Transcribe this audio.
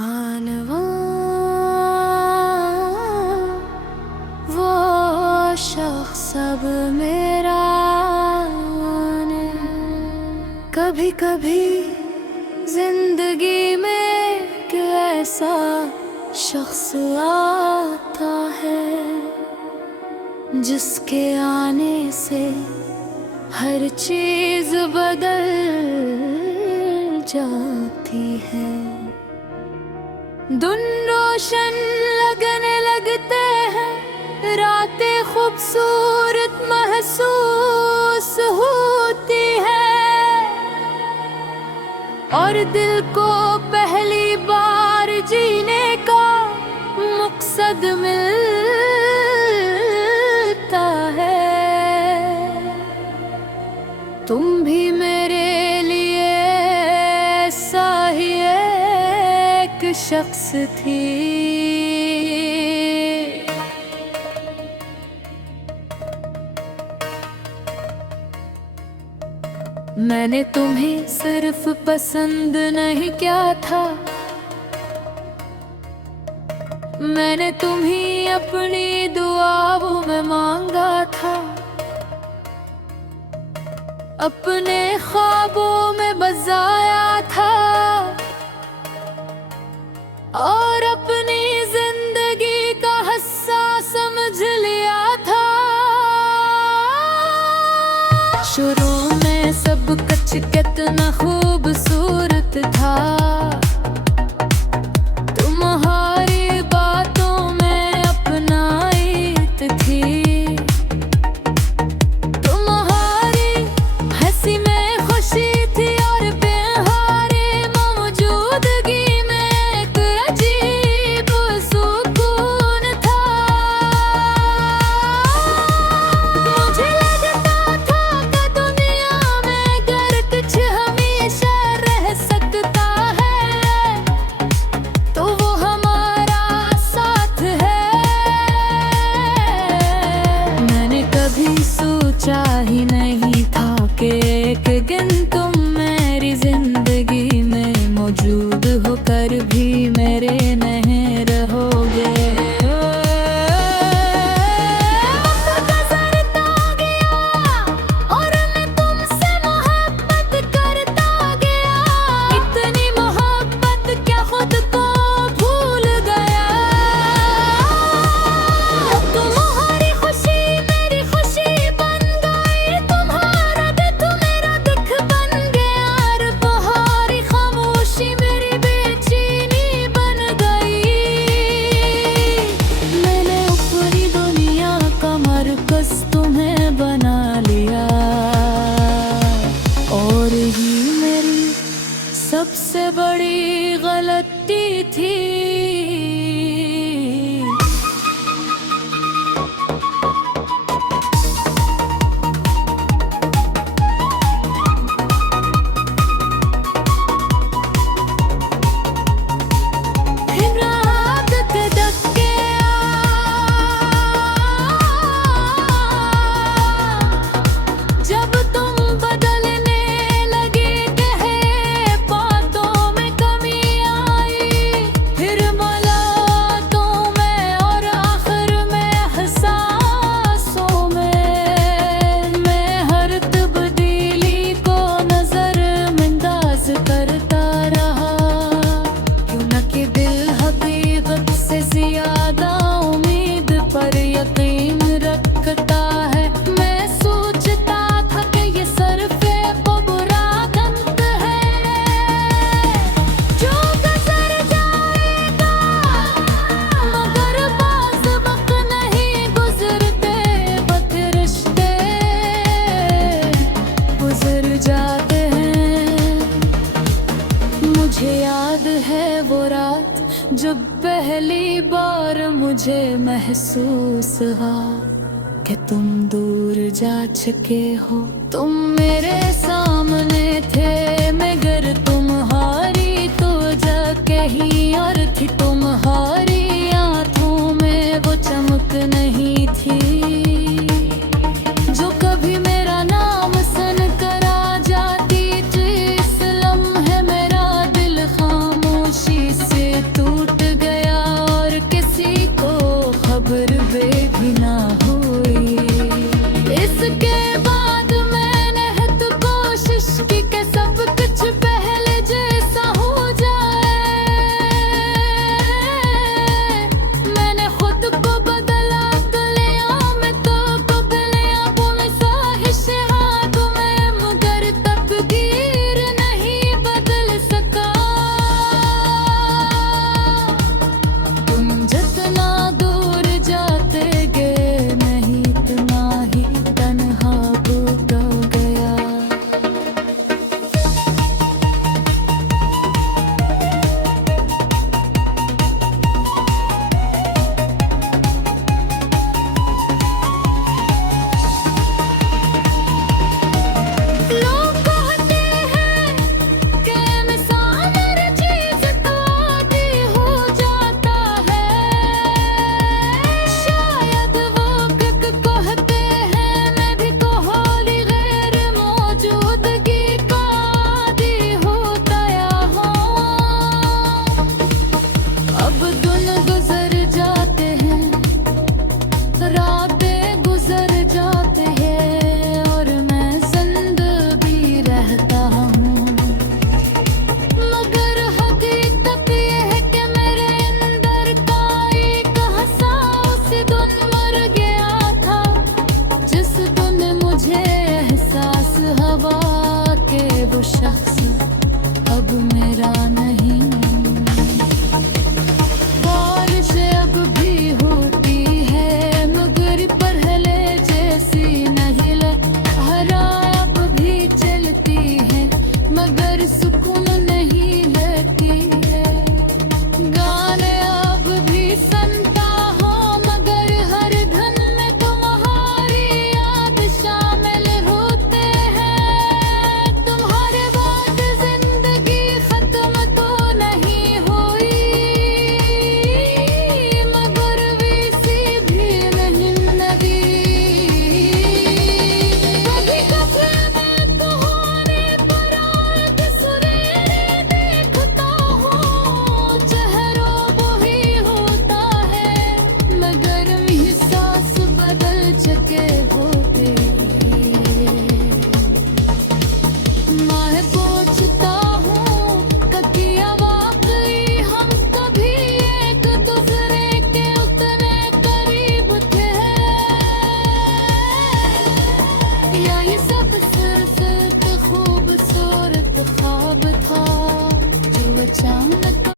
आनवा वो शख्स अब मेरा ने कभी कभी जिंदगी में क्यों ऐसा शख्स आता है जिसके आने से हर चीज बदल जाती है। दिन रोशन लगने लगते हैं, रातें खूबसूरत महसूस होती है और दिल को पहली बार जीने का मकसद मिलता है। तुम भी मेरे लिए ऐसा ही एक शख्स थी। मैंने तुम्हें सिर्फ पसंद नहीं किया था, मैंने तुम्हें अपनी दुआओं में मांगा था, अपने ख्वाबों में बसाया था और अपनी जिंदगी का हिस्सा समझ लिया था। शुरू में सब कुछ कितना खूबसूरत था, तुम्हारी बातों में अपनाइत थी, तुम्हारी हंसी में खुशी थी और बेहारे मौजूदगी में एक अजीब सुकून था। मुझे लगता था कि दुनिया में अगर कुछ हमेशा रह सकता है तो वो हमारा साथ है। मैंने कभी सोचा ही नहीं था कि एक दिन तुम मेरी जिंदगी में मौजूद होकर भी मेरे नहीं रहोगे। वक्त गुजरता गया और मैं तुमसे मोहब्बत करता गया, इतनी मोहब्बत क्या खुद को भूल गया। तुम्हारी खुशी मेरी खुशी बन गई, तुम्हारा दुख मेरा दुख बन गया और तुम्हारी खामोशी मेरी बेचैनी बन गई। मैंने ऊपरी दुनिया का मरकज तुम्हें बना लिया और ही मेरी सबसे बड़ी गलती थी। रात के धक्के जब तुम बदलने लगे, कहे बातों में कमी आई, फिर मुलाकातों में और आखिर में एहसासों में मैं हर तब्दीली को नजरअंदाज करता रहा। क्यों न कि दिल हकीकत से ज्यादा उम्मीद पर यकीन रखता है। मैं सोचता था कि ये सरफे बुरागंत है जो गुजर जाएगा, मगर बाज़ वक्त नहीं गुजरते, बद रिश्ते गुजर जाते हैं। मुझे याद है वो रात जब पहली बार मुझे महसूस हुआ कि तुम दूर जा चुके हो। तुम मेरे सामने थे मगर तुम्हारी तो जगह ही